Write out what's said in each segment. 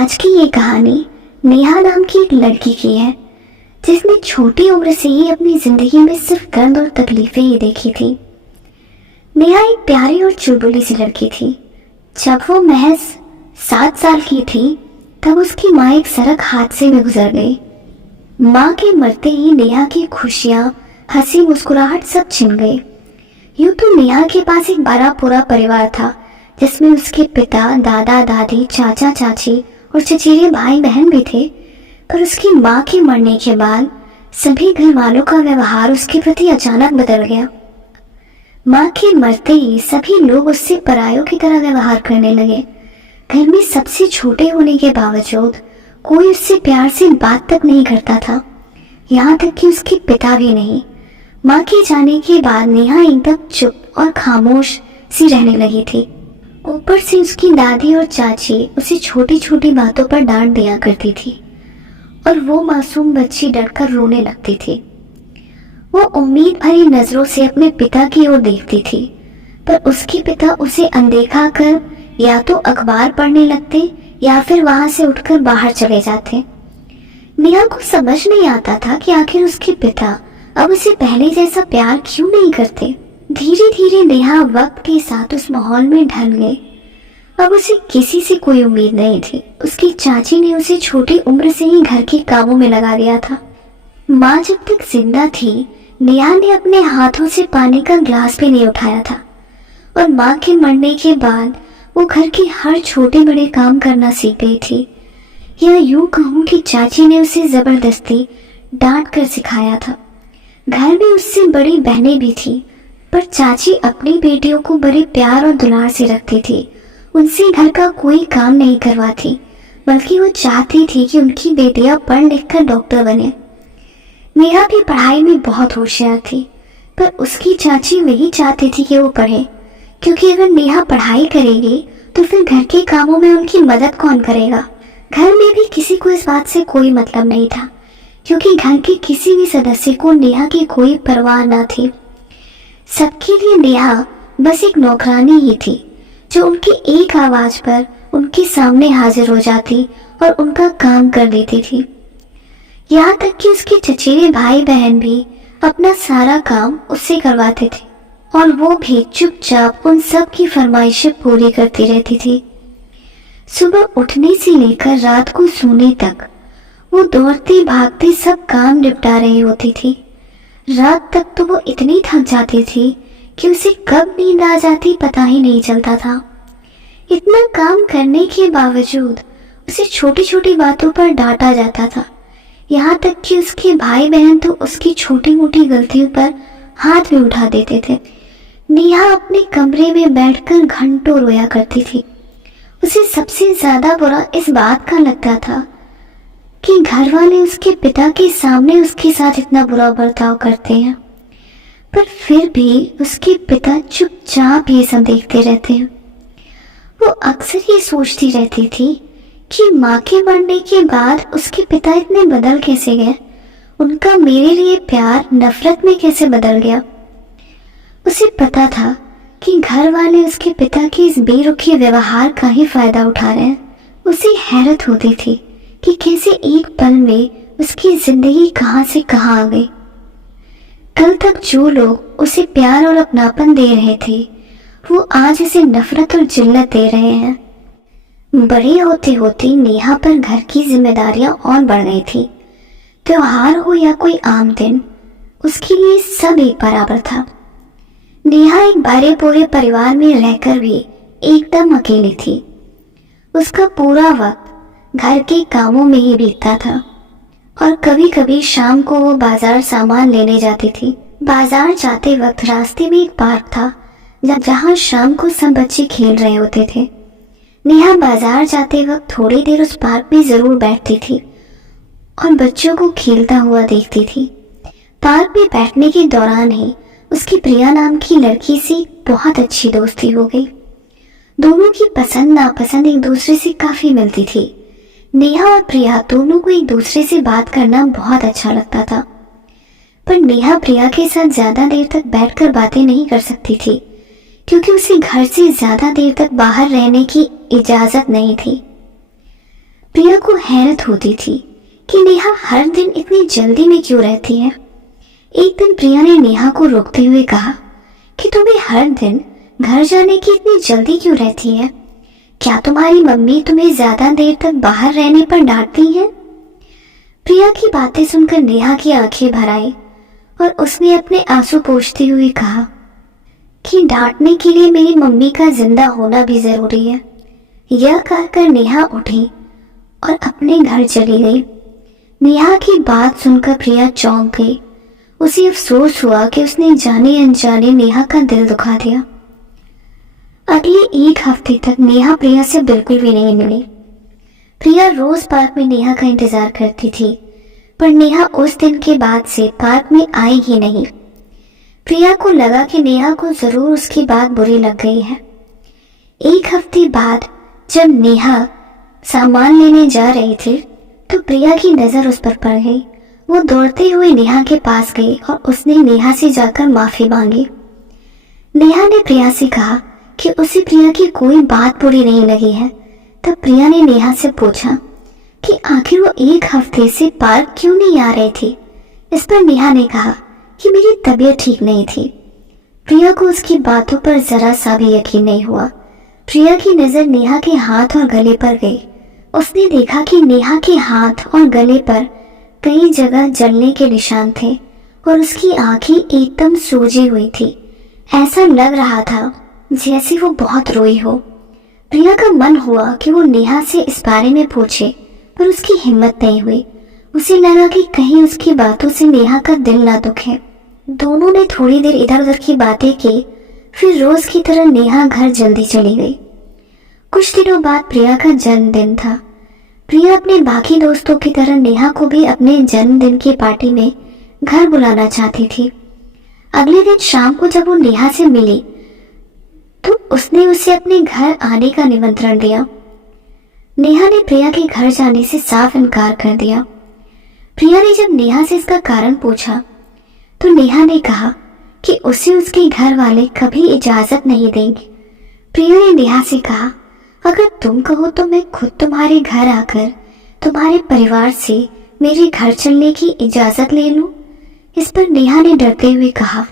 आज की ये कहानी नेहा नाम की एक लड़की की है जिसने छोटी उम्र से ही अपनी जिंदगी में सिर्फ दर्द और तकलीफें ही देखी थी। नेहा एक प्यारी और चुलबुली सी लड़की थी। जब वो महज 7 साल की थी तब उसकी माँ एक सड़क हादसे में गुजर गई। माँ के मरते ही नेहा की खुशियाँ, हंसी मुस्कुराहट सब छिन गई। यूं तो नेहा के पास एक बड़ा पूरा परिवार था जिसमें उसके पिता, दादा दादी, चाचा चाची और चचेरे भाई बहन भी थे, पर उसकी माँ के मरने के बाद सभी घर वालों का व्यवहार उसके प्रति अचानक बदल गया। माँ के मरते ही सभी लोग उससे परायों की तरह व्यवहार करने लगे। घर में सबसे छोटे होने के बावजूद कोई उससे प्यार से बात तक नहीं करता था, यहाँ तक कि उसके पिता भी नहीं। माँ के जाने के बाद नेहा एकदम चुप और खामोश सी रहने लगी थी। ऊपर से उसकी दादी और चाची उसे छोटी छोटी बातों पर डांट दिया करती थी और वो मासूम बच्ची डरकर रोने लगती थी। वो उम्मीद भरी नजरों से अपने पिता की ओर देखती थी, पर उसके पिता उसे अनदेखा कर या तो अखबार पढ़ने लगते या फिर वहां से उठकर बाहर चले जाते। नेहा को समझ नहीं आता था कि आखिर उसके पिता अब उसे पहले जैसा प्यार क्यों नहीं करते। धीरे धीरे नेहा वक्त के साथ उस माहौल में ढल गई। अब उसे किसी से कोई उम्मीद नहीं थी। उसकी चाची ने उसे छोटी उम्र से ही घर के कामों में लगा दिया था। माँ जब तक जिंदा थी नेहा ने अपने हाथों से पानी का ग्लास भी नहीं उठाया था, और माँ के मरने के बाद वो घर के हर छोटे बड़े काम करना सीख गई थी। या यूं कहूँ कि चाची ने उसे जबरदस्ती डांट कर सिखाया था। घर में उससे बड़ी बहनें भी थी, पर चाची अपनी बेटियों को बड़े प्यार और दुलार से रखती थी। उनसे घर का कोई काम नहीं करवाती, बल्कि वो चाहती थी कि उनकी बेटियां पढ़ लिख कर डॉक्टर बने। नेहा भी पढ़ाई में बहुत होशियार थी, पर उसकी चाची वही चाहती थी कि वो पढ़े, क्योंकि अगर नेहा पढ़ाई करेगी तो फिर घर के कामों में उनकी मदद कौन करेगा। घर में भी किसी को इस बात से कोई मतलब नहीं था, क्योंकि घर के किसी भी सदस्य को नेहा की कोई परवाह न थी। सबके लिए नेहा बस एक नौकरानी ही थी, जो उनकी एक आवाज पर उनके सामने हाजिर हो जाती और उनका काम कर देती थी। यहाँ तक कि उसके चचेरे भाई बहन भी अपना सारा काम उससे करवाते थे, और वो भी चुपचाप उन सब की फरमाइशें पूरी करती रहती थी। सुबह उठने से लेकर रात को सोने तक वो दौड़ते भागते सब काम निपटा रही होती थी। रात तक तो वो इतनी थक जाती थी कि उसे कब नींद आ जाती पता ही नहीं चलता था। इतना काम करने के बावजूद उसे छोटी छोटी बातों पर डांटा जाता था, यहाँ तक कि उसके भाई बहन तो उसकी छोटी मोटी गलतियों पर हाथ भी उठा देते थे। नेहा अपने कमरे में बैठकर घंटों रोया करती थी। उसे सबसे ज्यादा बुरा इस बात का लगता था कि घर वाले उसके पिता के सामने उसके साथ इतना बुरा बर्ताव करते हैं, पर फिर भी उसके पिता चुपचाप ये सब देखते रहते हैं। वो अक्सर ये सोचती रहती थी कि माँ के मरने के बाद उसके पिता इतने बदल कैसे गए, उनका मेरे लिए प्यार नफरत में कैसे बदल गया। उसे पता था कि घर वाले उसके पिता के इस बेरुखी व्यवहार का ही फायदा उठा रहे हैं। उसे हैरत होती थी कि कैसे एक पल में उसकी जिंदगी कहां से कहां आ गई। कल तक जो लोग उसे प्यार और अपनापन दे रहे थे, वो आज उसे नफरत और जिल्लत दे रहे हैं। बड़े होते होते नेहा पर घर की जिम्मेदारियां और बढ़ गई थी। त्योहार हो या कोई आम दिन, उसके लिए सब एक बराबर था। नेहा एक बड़े पूरे परिवार में रहकर भी एकदम अकेली थी। उसका पूरा वक्त घर के कामों में ही बीतता था, और कभी कभी शाम को वो बाजार सामान लेने जाती थी। बाजार जाते वक्त रास्ते में एक पार्क था जहाँ शाम को सब बच्चे खेल रहे होते थे। नेहा बाजार जाते वक्त थोड़ी देर उस पार्क में जरूर बैठती थी और बच्चों को खेलता हुआ देखती थी। पार्क में बैठने के दौरान ही उसकी प्रिया नाम की लड़की से बहुत अच्छी दोस्ती हो गई। दोनों की पसंद नापसंद एक दूसरे से काफी मिलती थी। नेहा और प्रिया दोनों को एक दूसरे से बात करना बहुत अच्छा लगता था, पर नेहा प्रिया के साथ ज्यादा देर तक बैठकर बातें नहीं कर सकती थी, क्योंकि उसे घर से ज्यादा देर तक बाहर रहने की इजाजत नहीं थी। प्रिया को हैरत होती थी कि नेहा हर दिन इतनी जल्दी में क्यों रहती है। एक दिन प्रिया ने नेहा को रोकते हुए कहा कि तुम्हें हर दिन घर जाने की इतनी जल्दी क्यों रहती है? क्या तुम्हारी मम्मी तुम्हें ज्यादा देर तक बाहर रहने पर डांटती हैं? प्रिया की बातें सुनकर नेहा की आंखें भर आई और उसने अपने आंसू पोंछते हुए कहा कि डांटने के लिए मेरी मम्मी का जिंदा होना भी जरूरी है। यह कहकर नेहा उठी और अपने घर चली गई। नेहा की बात सुनकर प्रिया चौंक गई। उसे अफसोस हुआ कि उसने जाने अनजाने नेहा का दिल दुखा दिया। अगले एक हफ्ते तक नेहा प्रिया से बिल्कुल भी नहीं मिली। प्रिया रोज पार्क में नेहा का इंतजार करती थी, पर नेहा उस दिन के बाद से पार्क में आई ही नहीं। प्रिया को लगा कि नेहा को जरूर उसकी बात बुरी लग गई है। एक हफ्ते बाद जब नेहा सामान लेने जा रही थी तो प्रिया की नजर उस पर पड़ गई। वो दौड़ते हुए नेहा के पास गई और उसने नेहा से जाकर माफी मांगी। नेहा ने प्रिया से कहा कि उसे प्रिया की कोई बात बुरी नहीं लगी है। तब प्रिया ने नेहा से पूछा कि आखिर वो एक हफ्ते से पार्क क्यों नहीं आ रही थी। इस पर नेहा ने कहा कि मेरी तबीयत ठीक नहीं थी। प्रिया को उसकी बातों पर जरा सा भी यकीन नहीं हुआ। प्रिया की नजर नेहा के हाथ और गले पर गई। उसने देखा कि नेहा के हाथ और गले पर कई जगह जलने के निशान थे और उसकी आंखें एकदम सूजी हुई थी। ऐसा लग रहा था जैसे वो बहुत रोई हो। प्रिया का मन हुआ कि वो नेहा से इस बारे में पूछे, पर उसकी हिम्मत नहीं हुई। उसे लगा कि कहीं उसकी बातों से नेहा का दिल ना दुखे। दोनों ने थोड़ी देर इधर उधर की बातें की, फिर रोज की तरह नेहा घर जल्दी चली गई। कुछ दिनों बाद प्रिया का जन्मदिन था। प्रिया अपने बाकी दोस्तों की तरह नेहा को भी अपने जन्मदिन की पार्टी में घर बुलाना चाहती थी। अगले दिन शाम को जब वो नेहा से मिली तो उसने उसे अपने घर आने का निमंत्रण दिया। नेहा ने प्रिया के घर जाने से साफ इनकार कर दिया। प्रिया ने जब नेहा से इसका कारण पूछा तो नेहा ने कहा कि उसे उसके घर वाले कभी इजाजत नहीं देंगे। प्रिया ने नेहा से कहा, अगर तुम कहो तो मैं खुद तुम्हारे घर आकर तुम्हारे परिवार से मेरे घर चलने की इजाजत ले लूं। इस पर नेहा ने डरते हुए कहा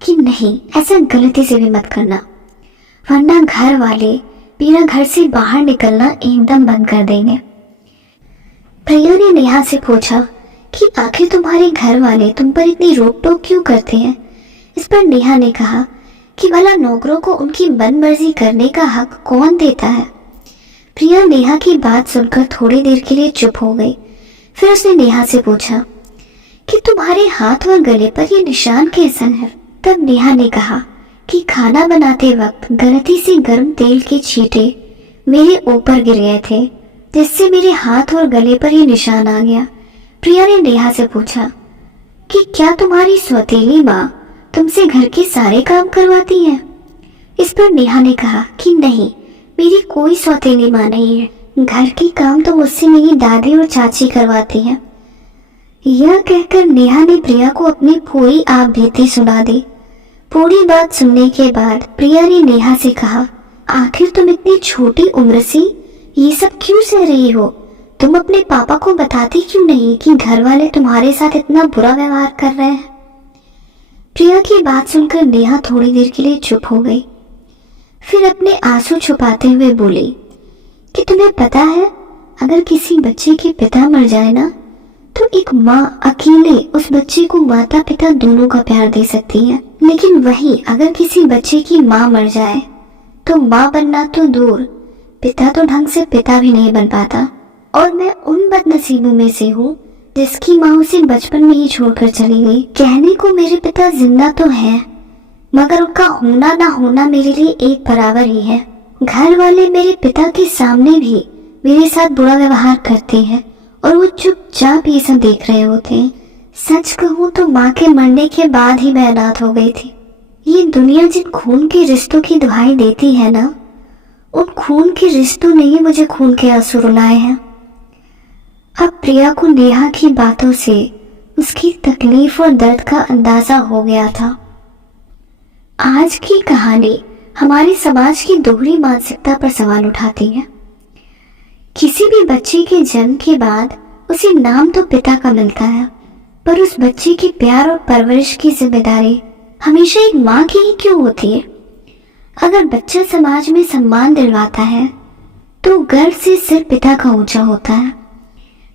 कि नहीं, ऐसा गलती से भी मत करना, वरना घर वाले मेरा घर से बाहर निकलना एकदम बंद कर देंगे। प्रिया ने नेहा से पूछा कि आखिर तुम्हारे घर वाले तुम पर इतनी रोक टोक क्यों करते हैं। इस पर नेहा ने कहा कि भला नौकरों को उनकी मनमर्जी करने का हक कौन देता है। प्रिया नेहा की बात सुनकर थोड़ी देर के लिए चुप हो गई। फिर उसने नेहा से पूछा कि तुम्हारे हाथ और गले पर ये निशान कैसे है। तब नेहा ने कहा कि खाना बनाते वक्त गलती से गर्म तेल के छींटे मेरे ऊपर गिर गए थे, जिससे मेरे हाथ और गले पर ये निशान आ गया। प्रिया ने नेहा से पूछा कि क्या तुम्हारी सौतेली माँ तुमसे घर के सारे काम करवाती है। इस पर नेहा ने कहा कि नहीं, मेरी कोई सौतेली माँ नहीं है, घर के काम तो मुझसे मेरी दादी और चाची करवाती हैं। यह कहकर नेहा ने प्रिया को अपनी पूरी आप बीती सुना दी। पूरी बात सुनने के बाद प्रिया ने नेहा से कहा, आखिर तुम इतनी छोटी उम्र से ये सब क्यों सह रही हो? तुम अपने पापा को बताती क्यों नहीं कि घर वाले तुम्हारे साथ इतना बुरा व्यवहार कर रहे हैं? प्रिया की बात सुनकर नेहा थोड़ी देर के लिए चुप हो गई। फिर अपने आंसू छुपाते हुए बोली कि तुम्हें पता है, अगर किसी बच्चे के पिता मर जाए ना, तो एक माँ अकेले उस बच्चे को माता पिता दोनों का प्यार दे सकती है, लेकिन वहीं अगर किसी बच्चे की माँ मर जाए तो माँ बनना तो दूर, पिता तो ढंग से पिता भी नहीं बन पाता। और मैं उन बदनसीबों में से हूँ जिसकी माँ उसे बचपन में ही छोड़कर चली गई। कहने को मेरे पिता जिंदा तो हैं, मगर उनका होना ना होना मेरे लिए एक बराबर ही है। घर वाले मेरे पिता के सामने भी मेरे साथ बुरा व्यवहार करते हैं और वो चुपचाप ये सब देख रहे होते हैं। सच कहूँ तो माँ के मरने के बाद ही मैं अनाथ हो गई थी। ये दुनिया जिन खून के रिश्तों की दुहाई देती है ना, उन खून के रिश्तों ने ही मुझे खून के आंसू रुलाए हैं। अब प्रिया को नेहा की बातों से उसकी तकलीफ और दर्द का अंदाजा हो गया था। आज की कहानी हमारे समाज की दोहरी मानसिकता पर सवाल उठाती है। किसी भी बच्चे के जन्म के बाद उसे नाम तो पिता का मिलता है, पर उस बच्चे के प्यार और परवरिश की जिम्मेदारी हमेशा एक माँ की ही क्यों होती है? अगर बच्चा समाज में सम्मान दिलवाता है तो गर्व से सिर पिता का ऊंचा होता है,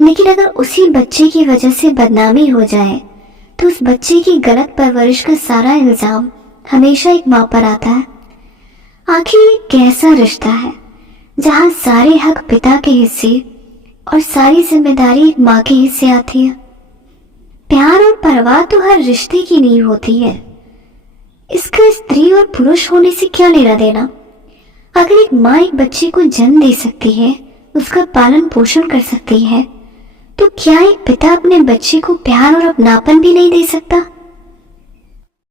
लेकिन अगर उसी बच्चे की वजह से बदनामी हो जाए तो उस बच्चे की गलत परवरिश का सारा इल्जाम हमेशा एक माँ पर आता है। आखिर ये कैसा रिश्ता है जहाँ सारे हक पिता के हिस्से और सारी जिम्मेदारी एक माँ के हिस्से आती है? प्यार और परवाह तो हर रिश्ते की नींव होती है, इसका स्त्री और पुरुष होने से क्या लेना देना? अगर एक माँ एक बच्चे को जन्म दे सकती है, उसका पालन पोषण कर सकती है, तो क्या एक पिता अपने बच्चे को प्यार और अपनापन भी नहीं दे सकता?